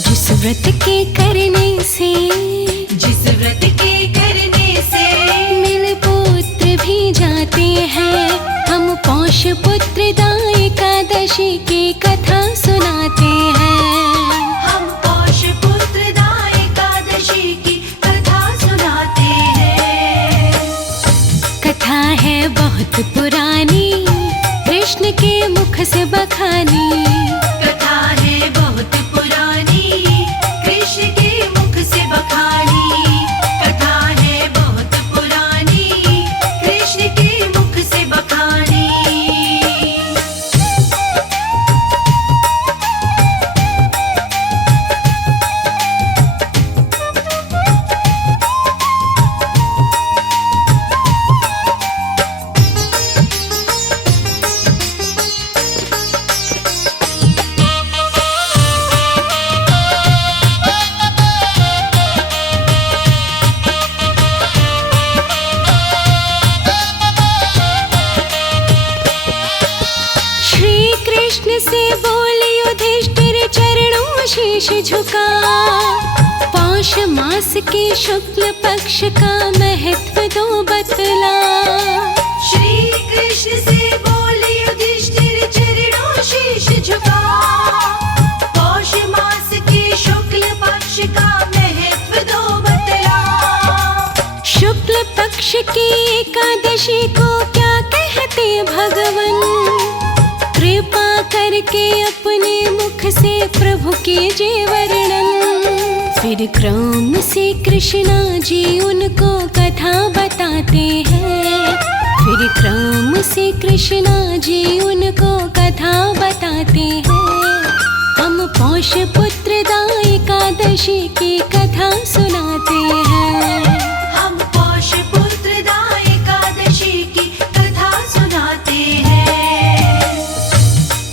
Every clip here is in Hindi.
जिस व्रत के करने से मिल पुत्र भी जाते हैं, हम पौष पुत्रदा एकादशी की कथा सुनाते हैं। हम पौष पुत्रदा एकादशी की कथा सुनाते हैं। कथा है बहुत पुरानी, कृष्ण के मुख से बखानी। कथा है बहुत पुरानी, कृष्ण के मुख से बखानी। कथा है बहुत पुरानी, कृष्ण के मुख से बखानी। से बोले युधिष्ठिर चरणों शीश झुका, पौष मास के शुक्ल पक्ष का महत्व दो बतला। श्री कृष्ण से बोले युधिष्ठिर चरणों शीश झुका, पौष मास के शुक्ल पक्ष का महत्व दो बतला। शुक्ल पक्ष की एकादशी को क्या कहते भगवन, कृपा करके अपने मुख से प्रभु कीजिए वर्णन। फिर क्रम से कृष्णा जी उनको कथा बताते हैं। फिर क्रम से कृष्णा जी उनको कथा बताते हैं। हम पौष पुत्रदा एकादशी की कथा सुनाते हैं। हम पौष पुत्रदा एकादशी की कथा सुनाते हैं।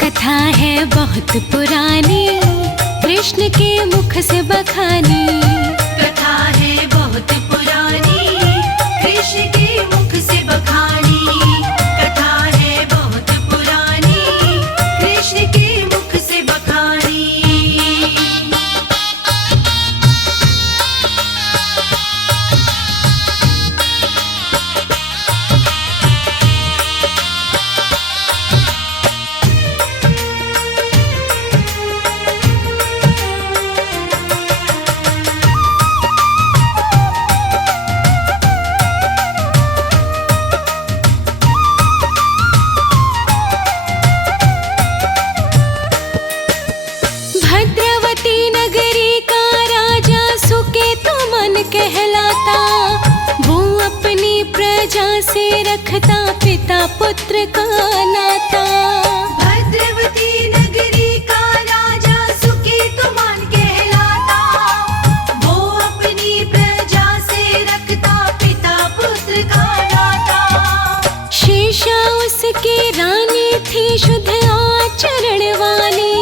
कथा है बहुत पुरानी, कृष्ण के मुख से बखानी। कथा है बहुत पुरानी, कृष्ण के मुख से बखानी। कथा है बहुत पुरानी, कृष्ण के मुख से बखानी। भद्रवती नगरी का राजा सुकेतुमन कहलाता, वो अपनी प्रजा से रखता पिता पुत्र का नाता। भद्रवती नगरी का राजा सुकेतुमन कहलाता, वो अपनी प्रजा से रखता पिता पुत्र का नाता। शेषा उसकी रानी थी शुद्ध आचरण वाली,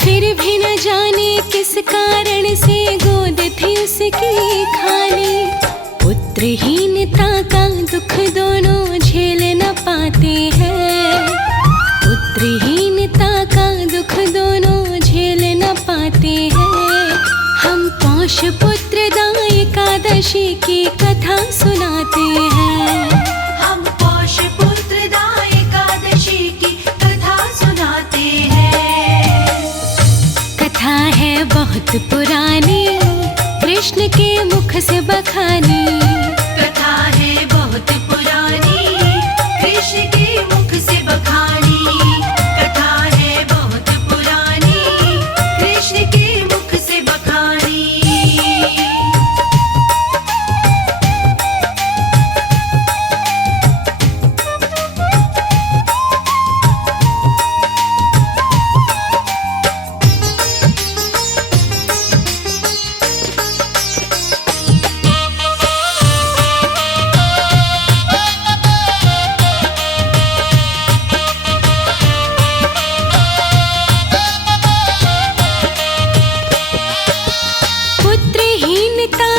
फिर भी न जाने किस कारण से गोद थी उसकी खाली। पुत्रहीनता का दुख दोनों झेल न पाते हैं। पुत्रहीनता का दुख दोनों झेल न पाते हैं। हम पौष पुत्रदा एकादशी की कथा सुनाते हैं। हम पौष पुत्रदा एकादशी की कथा सुनाते हैं। कथा है बहुत पुरानी, कृष्ण के मुख से बखानी। कथा है बहुत पुरानी, कृष्ण के मुख से बखानी। कथा है बहुत पुरानी, कृष्ण के मुख से बखानी।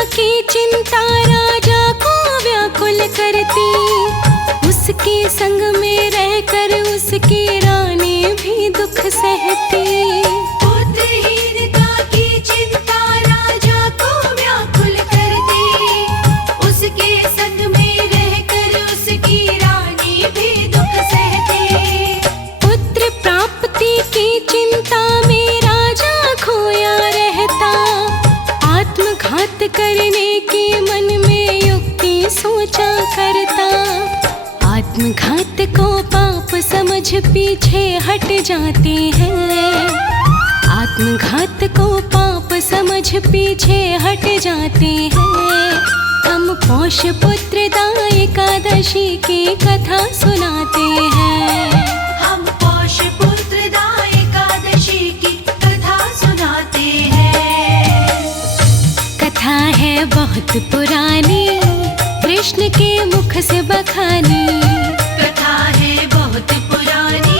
की चिंता राजा को व्याकुल करती, उसके संग में रहकर उसकी रानी भी दुख सहती। पुत्रहीनता करने की मन में युक्ति सोचा करता, आत्मघात को पाप समझ पीछे हट जाते हैं। आत्मघात को पाप समझ पीछे हट जाते हैं। हम पौष पुत्रदा एकादशी की कथा सुनाते हैं। हम पौष पुत्रदा एकादशी की कथा सुनाते हैं। कथा है बहुत पुरानी, कृष्ण के मुख से बखानी। कथा है बहुत पुरानी,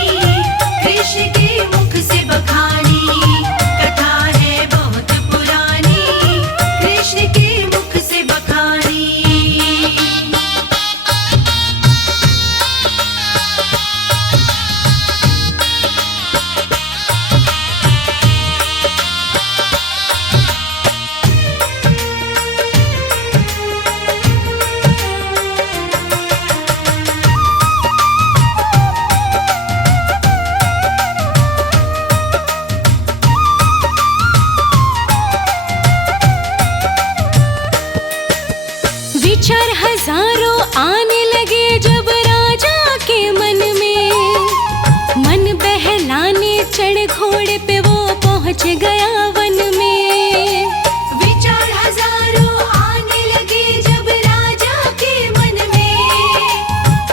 कृष्ण के मुख से बखानी। कथा है बहुत पुरानी, कृष्ण के मुख से बखानी। विचार हजारों आने लगे जब राजा के मन में। मन बहलाने चढ़ घोड़े पे वो पहुंच गया वन में। विचार हजारों आने लगे जब राजा के मन में।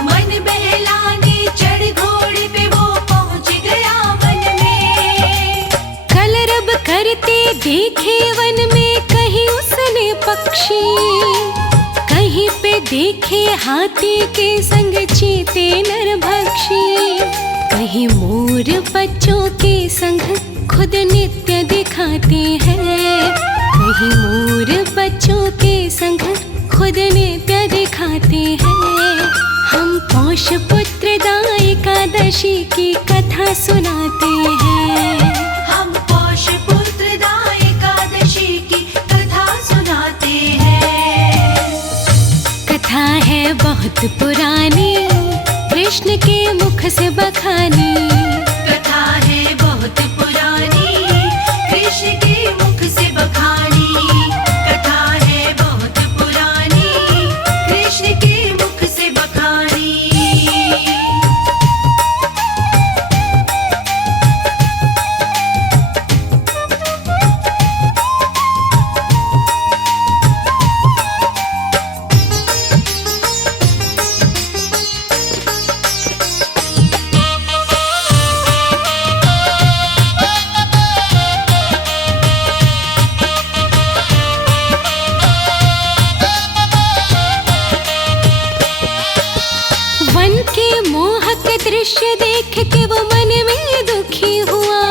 मन बहलाने चढ़ घोड़े पे वो पहुंच गया वन में। कलरब करते देखे वन में कहीं उसने पक्षी, कहीं पे देखे हाथी के संग चीते नरभक्षी। कहीं मोर बच्चों के संग खुद नित्य दिखाते हैं। कहीं मोर बच्चों के संग खुद नित्य दिखाते हैं। हम पौष पुत्रदा एकादशी की कथा सुनाते हैं। हम पौष पुत्रदा एकादशी की कथा सुनाते हैं। कथा है बहुत पुरानी, कृष्ण के मुख से बखानी। कथा है बहुत पुरानी, कृष्ण के मुख से बखानी। कथा है बहुत पुरानी, कृष्ण के मुख से बखानी। वन के मोहक दृश्य देख के वो मन में दुखी हुआ।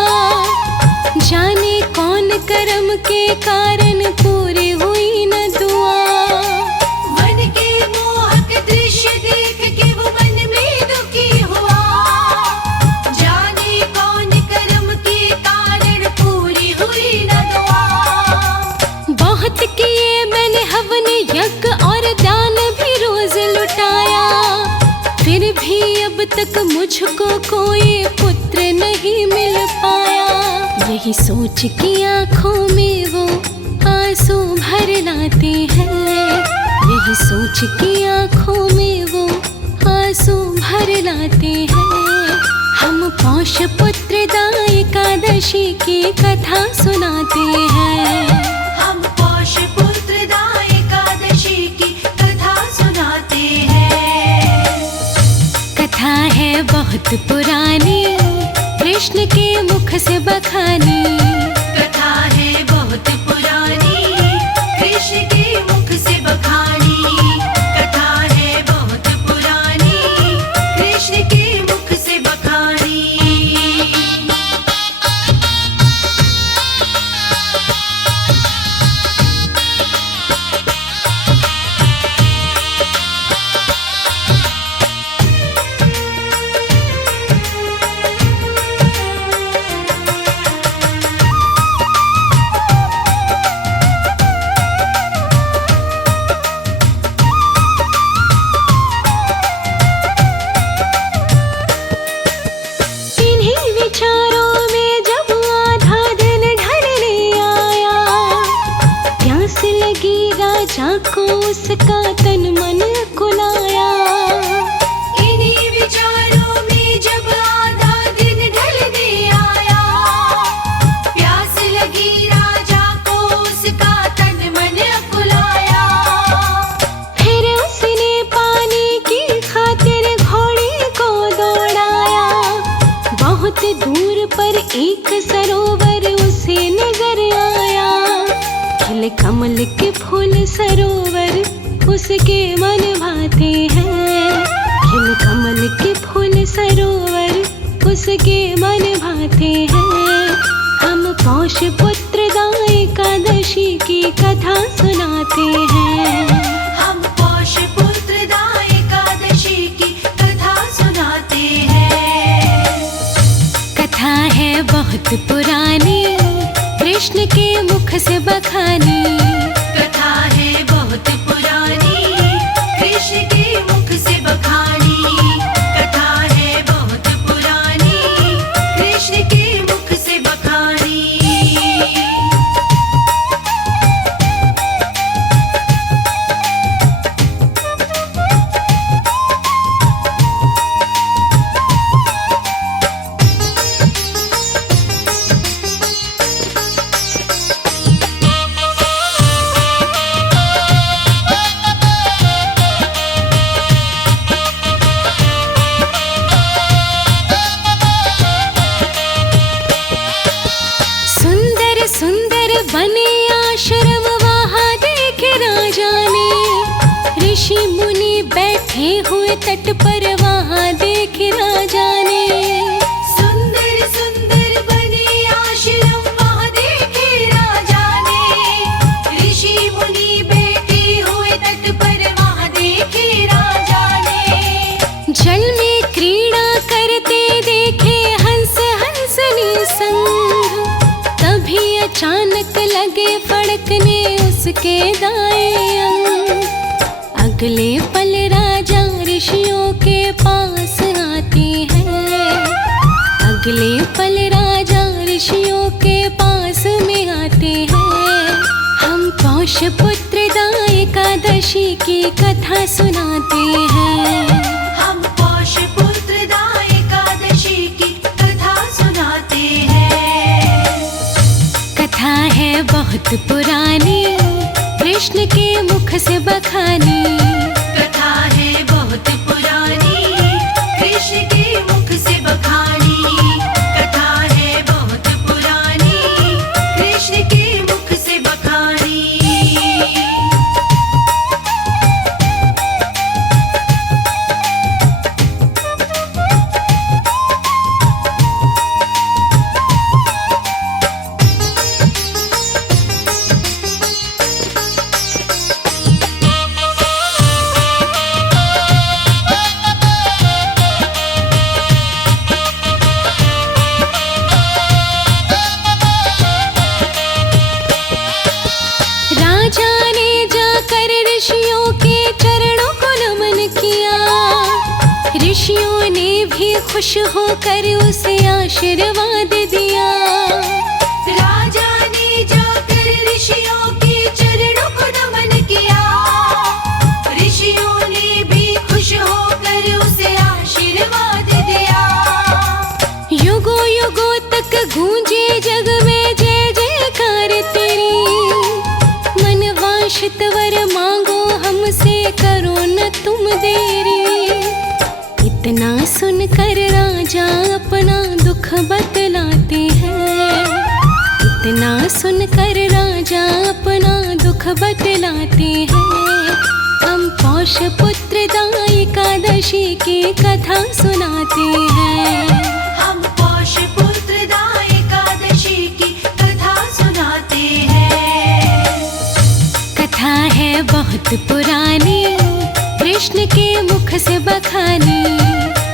जाने कौन कर्म के कारण पूरी हुई न दुआ। वन के मोहक दृश्य देख के वो मन में दुखी हुआ। जाने कौन कर्म के कारण पूरी हुई न दुआ। बहुत किए मैंने हवन यज्ञ और दान भी रोज लुटाया, फिर भी अब तक मुझको कोई पुत्र नहीं मिल पाया। यही सोच की आंखों में वो आंसू भर लाते हैं। यही सोच की आंखों में वो आंसू भर लाते हैं। हम पौष पुत्रदा एकादशी की कथा सुनाते हैं। हम पौष पुत्रदा एकादशी की कथा सुनाते हैं। कथा है बहुत पुरानी, कृष्ण के मुख से बखानी। कथा है बहुत पुरानी, कृष्ण के मुख से बखानी। कथा है बहुत पुरानी, कृष्ण के मुख से बखानी। राजा को उसका तन मन कुलाया। इन्हीं विचारों में जब आधा दिन ढलने आया, प्यास लगी राजा को उसका तन मन कुलाया। फिर उसने पानी की खातिर घोड़े को दौड़ाया। बहुत दूर पर एक सरोवर उसे नजर आया। खिले कमल के फूल सरोवर उसके मन भाते हैं। खिले कमल के फूल सरोवर उसके मन भाते हैं। हम पौष पुत्रदा एकादशी की कथा सुनाते हैं। हम पौष पुत्रदा एकादशी की कथा सुनाते हैं। कथा है बहुत पुरानी, कृष्ण के मुख से बखानी। कथा है बहुत पुरानी, कृष्ण के मुख से बखानी। कथा है बहुत पुरानी, कृष्ण के मुख से बखानी। सुंदर सुंदर बने आश्रम वहाँ देखे राजा ने। ऋषि मुनि बैठे हुए तट पर वहाँ देखे राजा ने। सुंदर सुंदर बने आश्रम वहाँ देखे राजा ने। ऋषि मुनि बैठे हुए तट पर वहाँ देखे राजा ने। जल में क्रीड़ा करते देखे हंस हंसनी संग। तभी अचानक लगे फड़कने उसके दाएं अंग। अगले पल राजा ऋषियों के पास आते हैं। अगले पल राजा ऋषियों के पास में आते हैं। हम पौष पुत्रदा एकादशी की कथा सुनाते हैं। हम पौष पुत्रदा एकादशी की कथा सुनाते हैं। कथा है बहुत पुरानी, कृष्ण के मुख से बखानी। कथा है बहुत पुरानी, कृष्ण के मुख से बखानी। कथा है बहुत पुरानी, कृष्ण के मुख से बखानी। राजा ने जाकर ऋषियों के चरणों को नमन किया। ऋषियों ने भी खुश होकर उसे आशीर्वाद दिया। राजा ने जाकर ऋषियों के चरणों को नमन किया। ऋषियों ने भी खुश होकर उसे आशीर्वाद दिया। युगों युगों तक गूंजे जग में जय जयकार तेरी। मन वांछित वर मांगो हमसे, करो न तुम देरी। इतना सुनकर राजा अपना दुख बतलाते हैं। इतना सुनकर राजा अपना दुख बतलाते हैं। हम पौष पुत्रदा एकादशी की कथा सुनाते हैं। हम पौष पुत्रदा एकादशी की कथा सुनाते हैं। कथा है बहुत पुरानी, कृष्ण के मुख से बखानी।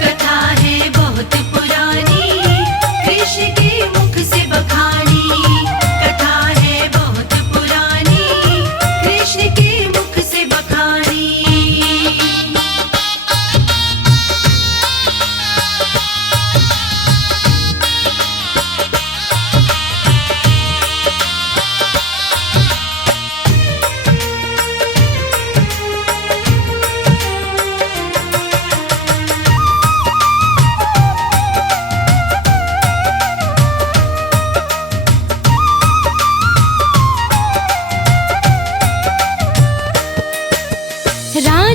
कथा है बहुत पुरानी, कृष्ण के मुख से बखानी। कथा है बहुत पुरानी, कृष्ण के मुख से बखानी।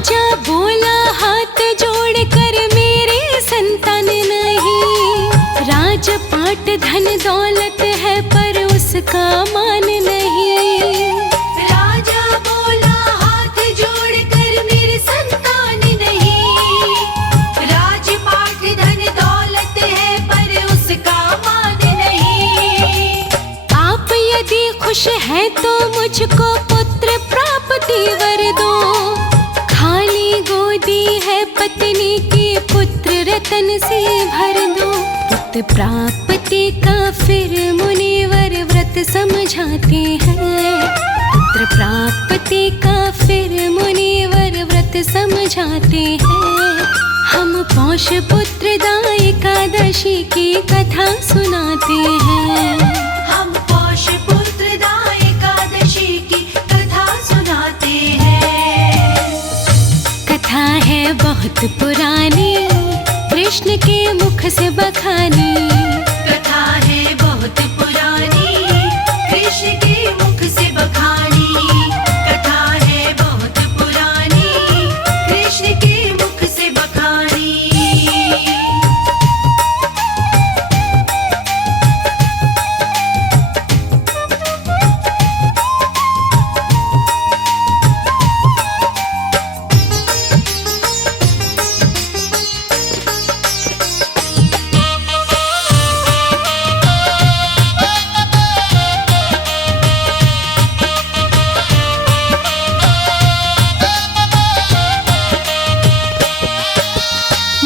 राजा बोला हाथ जोड़ कर मेरे संतान नहीं, राजपाट धन दौलत है पर उसका मान नहीं। राजा बोला हाथ जोड़ कर मेरे संतान नहीं, राजपाट धन दौलत है पर उसका मान नहीं। आप यदि खुश हैं तो मुझको पुत्र प्राप्ति वर दो, खाली गोदी है पत्नी की पुत्र रतन से भर दो। पुत्र प्राप्ति का फिर मुनिवर व्रत समझाते हैं, पुत्र प्राप्ति का फिर मुनिवर व्रत समझाते हैं। हम पौष पुत्रदा एकादशी की कथा सुनाते हैं, हम पौष पुत्रदा एकादशी की कथा सुनाते हैं। कथा है बहुत पुरानी, कृष्ण के मुख से बखानी। कथा है बहुत पुरानी, कृष्ण के मुख से बखानी। कथा है बहुत पुरानी, कृष्ण के मुख से बखानी।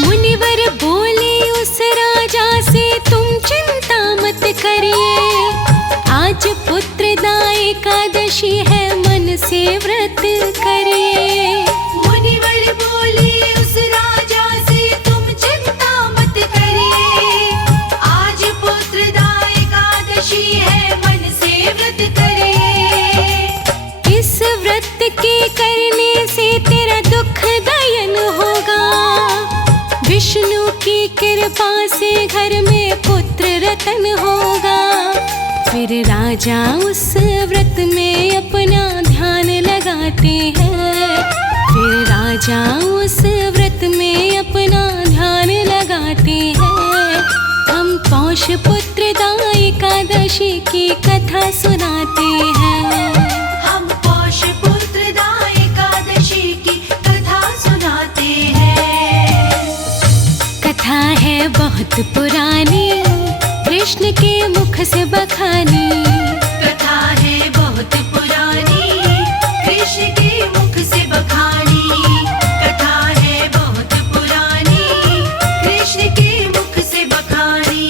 मुनिवर बोले उस राजा से तुम चिंता मत करिए, आज पुत्रदा एकादशी है मन से व्रत करिए। मुनिवर बोले उस राजा से तुम चिंता मत करिए, आज पुत्रदा एकादशी है मन से व्रत करिए। इस व्रत के करने से तेरा दुख दयन होगा, विष्णु की कृपा से घर में पुत्र रतन होगा। फिर राजा उस व्रत में अपना ध्यान लगाते हैं, फिर राजा उस व्रत में अपना ध्यान लगाते हैं। हम पौष पुत्रदा एकादशी की कथा सुनाते हैं, हम पौष पुत्रदा एकादशी की कथा सुनाते हैं। कथा है बहुत पुरानी, कृष्ण के मुख से बखानी। कथा है बहुत पुरानी, कृष्ण के मुख से बखानी। कथा है बहुत पुरानी, कृष्ण के मुख से बखानी।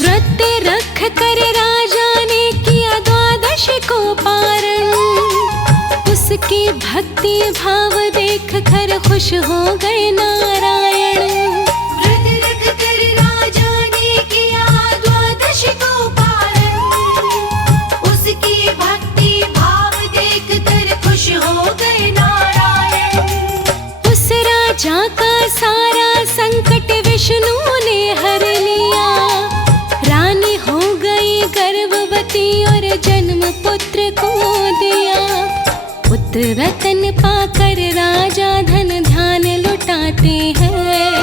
व्रत रख कर राजा ने किया द्वादश को पारण, उसकी भक्ति भाव देख कर खुश हो गए नारायण। व्रत रख कर राजा ने किया द्वादश को पारण, उसकी भक्ति भाव देख कर खुश हो गए नारायण। उस राजा का सारा संकट विष्णु ने हर लिया, रानी हो गई गर्भवती और जन्म पुत्र को दिया। पुत्र रतन पाकर राजा धन ध्यान लुटाते हैं,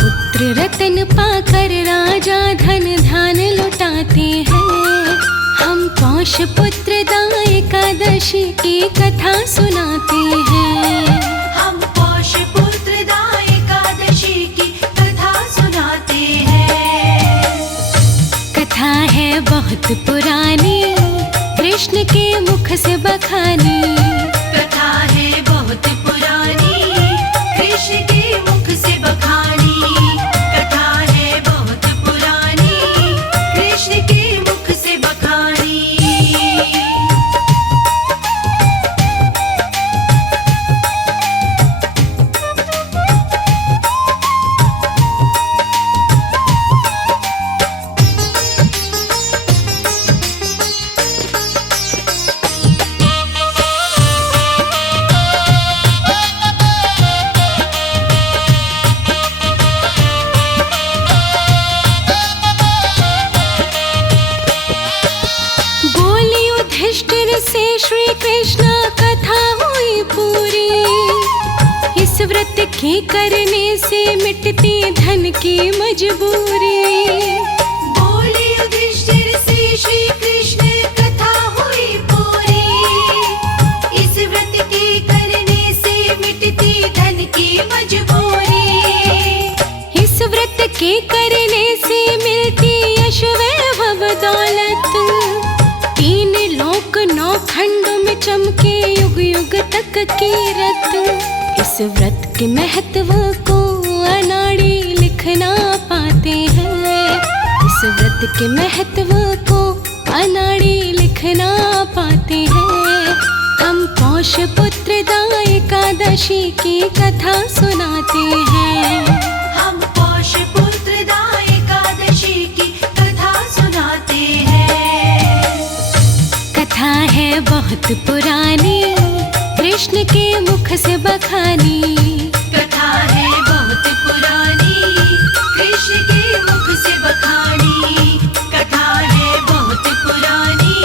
पुत्र रतन पाकर राजा धन ध्यान लुटाते हैं। हम पौष पुत्रदा एकादशी की कथा सुनाते हैं, हम पौष पुत्रदा एकादशी की कथा सुनाते हैं। कथा है बहुत पुरानी, कृष्ण के मुख से बखानी। कथा है बहुत पुरानी, कृष्ण के मुख से बखानी। कथा है बहुत पुरानी, कृष्ण के मुख से बखानी। युधिष्ठिर से श्री कृष्ण कथा हुई पूरी। इस व्रत के करने से मिटती धन की मजबूरी। बोले युधिष्ठिर से श्री कृष्ण कथा हुई पूरी। इस व्रत के करने से मिटती धन की मजबूरी। इस व्रत के करने से मिलती यश वैभव दौलत। 3 लोक 9 खंडों में चमके युग युग तक की रत। इस व्रत के महत्व को अनाड़ी लिखना पाते हैं। इस व्रत के महत्व को अनाड़ी लिखना पाते हैं। हम पौष पुत्रदा एकादशी की कथा सुनाते हैं। हम पौष पुत्रदा एकादशी की कथा सुनाते हैं। कथा है बहुत पुरानी, कृष्ण के मुख से बखानी। कथा है बहुत पुरानी, कृष्ण के मुख से बखानी। कथा है बहुत पुरानी,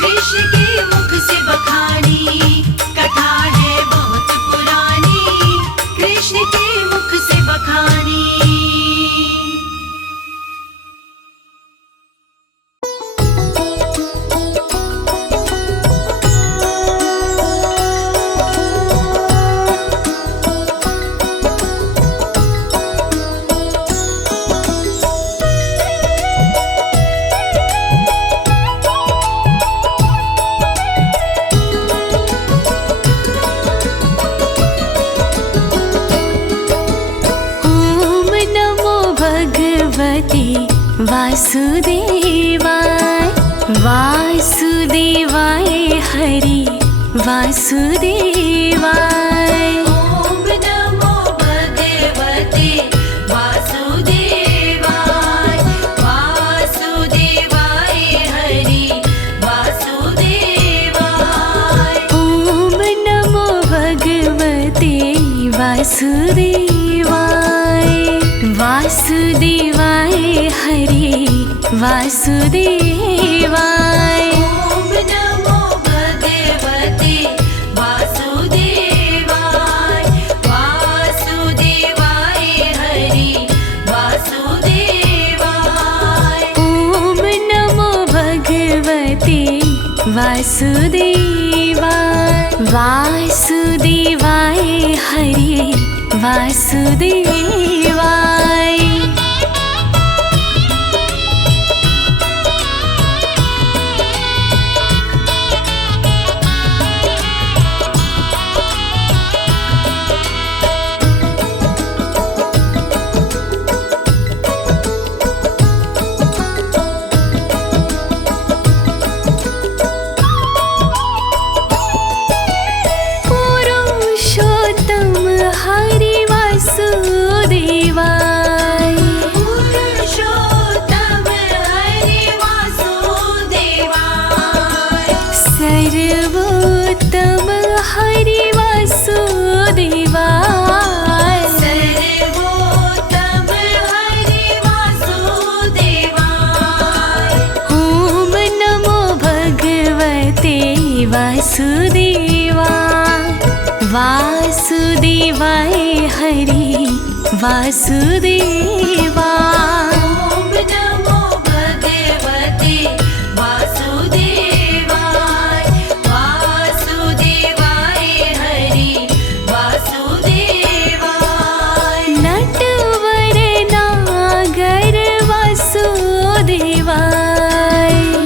कृष्ण के मुख से बखानी। कथा है बहुत पुरानी, कृष्ण के मुख से बखानी। वासुदेवाय वासुदेवाय हरि वासुदेवाय। ओम नमो भगवते वासुदेवाय वासुदेवाय हरि वासुदेवाय। ओम नमो भगवते वासुदेवाय वासुदेवाय हरि वासुदेवाय। ओम नमो भगवते वासुदेवाय वासुदेवाय हरि वासुदेवाय। ओम नमो भगवते वासुदेवाय वासुदेवाय हरि वासुदेवाय। वासुदेवाय हरि वासुदेवा। ओम नमो भगवते वासुदेवाय वासुदेवाय हरि वासुदेवाय। नटवर नागर वासुदेवाय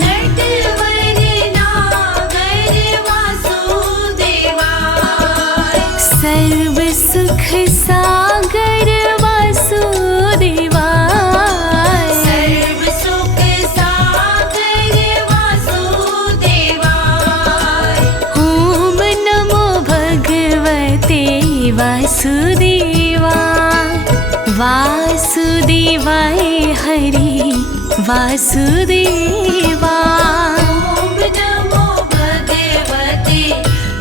नटवर नागर वासुदेवाय। सर्व सुख सागर वासुदेवाय सर्व सुख सागर वासुदेवाय। ओम नमो भगवते वासुदेवा वासुदेवाय हरि वासुदेवा। ओम नमो भगवते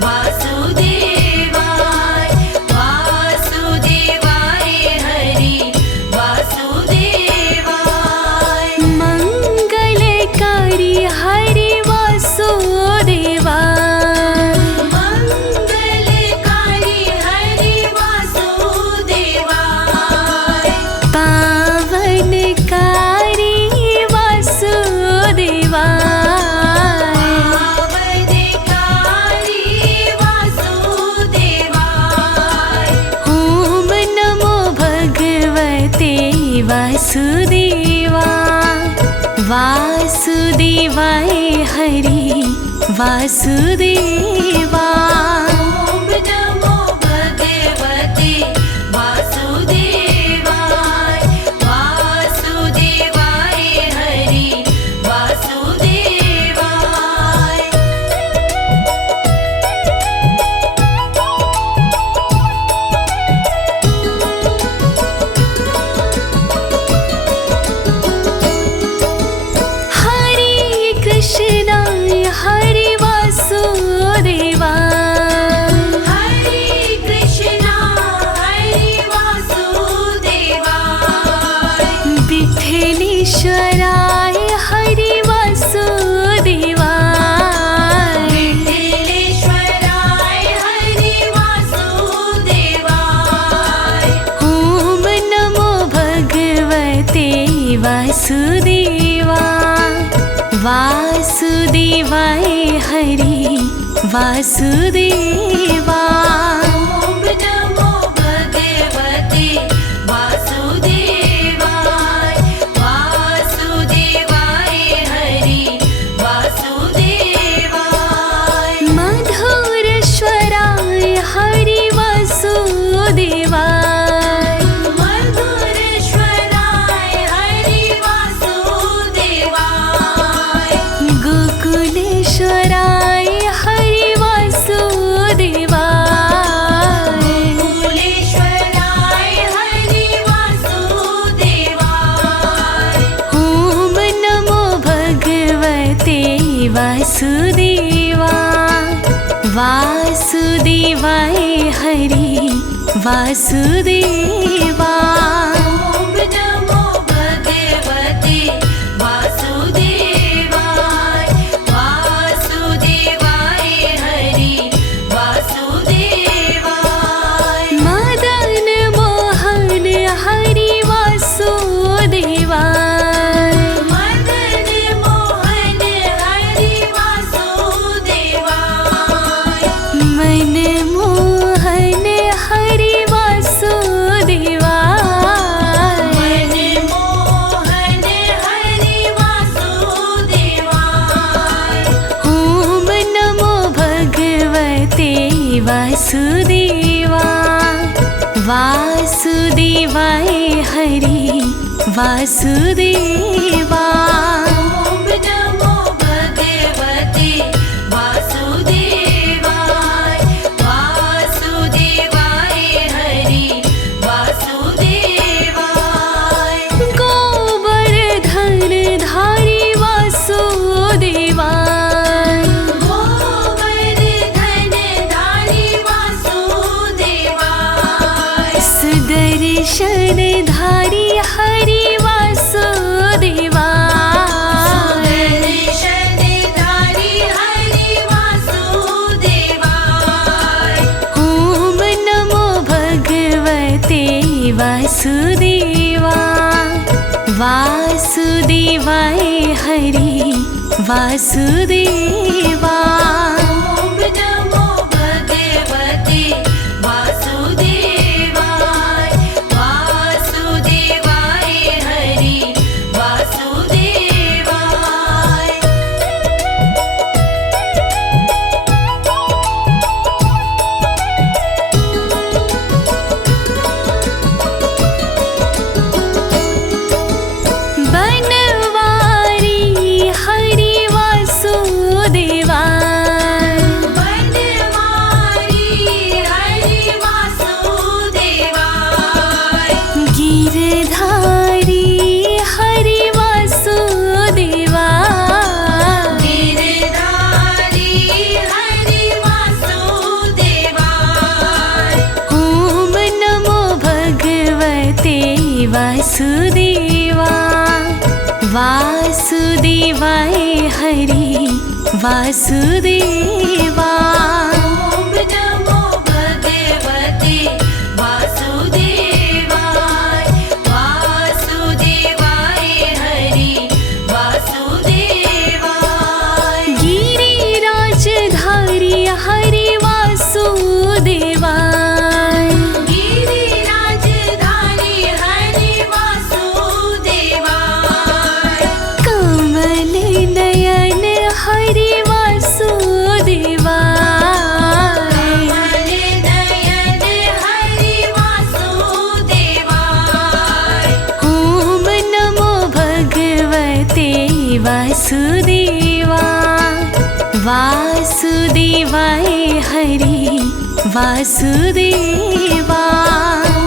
वासुदेवाय वासुदेवाय हरि वासुदेवाय। मंगलकारी हरि वासुदेवाय वासुदेवा। ॐ नमो भगवते वासुदेवाय। वासुदेवाय हरि वासुदेवाय। हरे कृष्णा हरे वासुदेवा। हरे कृष्णा हरे वासुदेवाय। विठ्ठलेश्वराय हरे वासुदेवा। विठ्ठलेश्वराय हरे वासुदेवाय। ॐ नमो भगवते वासुदेवा। वासुदेवाय हरि वासुदेवा। ॐ नमो भगवते वासुदेवाय। वासुदेवाय हरि वासुदेवाय। मधुरेश्वराय हरि वासुदेवाय। मधुरेश्वराय हरि वासुदेवाय। गोकुलेश्वराय हरि वासुदेवाय। गोकुलेश्वराय हरि वासुदेवाय। ॐ नमो भगवते वासुदेवा। वासुदेवाय हरि वासुदेवा। ॐ नमो भगवते वासुदेवाय। वासुदेवाय हरि वासुदेवाय। मदन मोहन हरि वासुदेवाय। मदन मोहन हरि वासुदेवाय। मनमोहन हरि वासुदेवाय। मनमोहन हरि वासुदेवाय। ॐ नमो भगवते वासुदेवा। वासुदेवाय हरि वासुदेवा। ॐ नमो भगवते वासुदेवाय। वासुदेवाय हरि वासुदेवाय। गोवर्धन धारी वासुदेवाय। गोवर्धन धारी वासुदेवाय। सुदर्शन धारी हरि वासुदेवाय। सुदर्शन धारी हरि वासुदेवाय। ॐ नमो भगवते वासुदेवा। वासुदेवाय हरि वासुदेवा। ॐ नमो भगवते वासुदेवाय। वासुदेवाय हरि वासुदेवाय। बनवारी हरि वासुदेवा। बनवारी हरि वासुदेवाय। गिरधारी हरि वासुदेवा। गिरधारी हरि वासुदेवाय। ॐ नमो भगवते वासुदेवा। वासुदेवाय हरि वासुदेवा। ॐ नमो भगवते वासुदेवाय। वासुदेवाय हरि वासुदेवाय। गिरिराजधारी हरि वासुदेवाय। गिरिराजधारी हरि वासुदेवाय। कमल नयन हरि वासुदेवा। वासुदेवाय हरि वासुदेवा। ॐ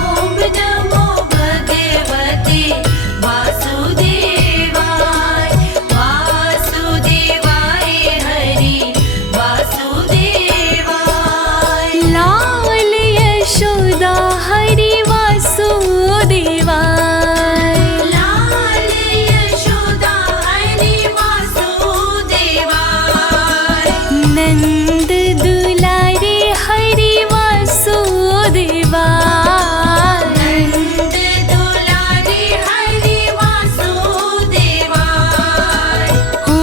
नमो भगवते वासुदेवाय वासुदेवाय हरि वासुदेवाय। लाल यशोदा हरि वासुदेवाय। लाल यशोदा हरि वासुदेवाय। नंद दुलारे हरि वासुदेवाय। नंद दुलारे हरि वासुदेवाय। ॐ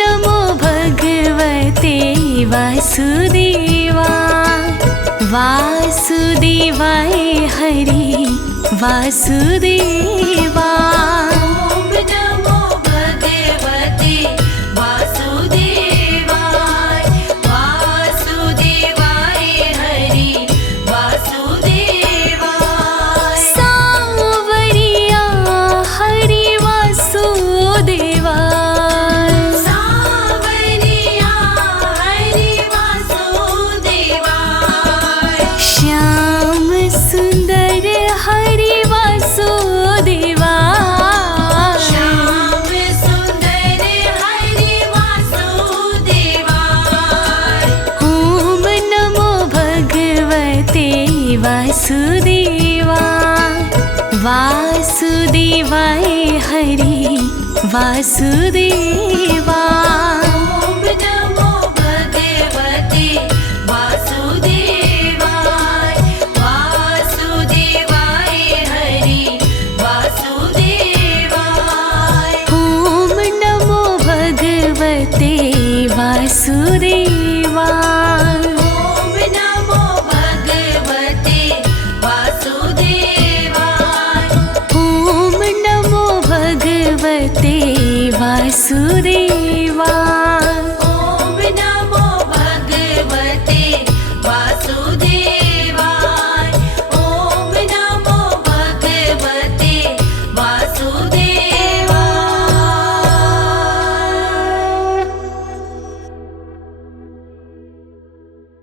नमो भगवते वासुदेवा। वासुदेवाय हरि वासुदेवा। ॐ नमो भगवते वासुदेवाय वासुदेवाय हरि वासुदेवाय। सावरिया हरि वासुदेवाय। सावरिया हरि वासुदेवाय। श्याम सुंदर हरि वासुदेवाय। श्याम सुंदर हरि वासुदेवाय। ॐ नमो भगवते वासुदेवा। वासुदेवाय हरि वासुदेवा। ॐ नमो भगवते वासुदेवाय वासुदेवाय हरि वासुदेवाय। ॐ नमो भगवते वासुदेवा। ॐ नमो भगवते वासुदेवाय। ॐ नमो भगवते वासुदेवा।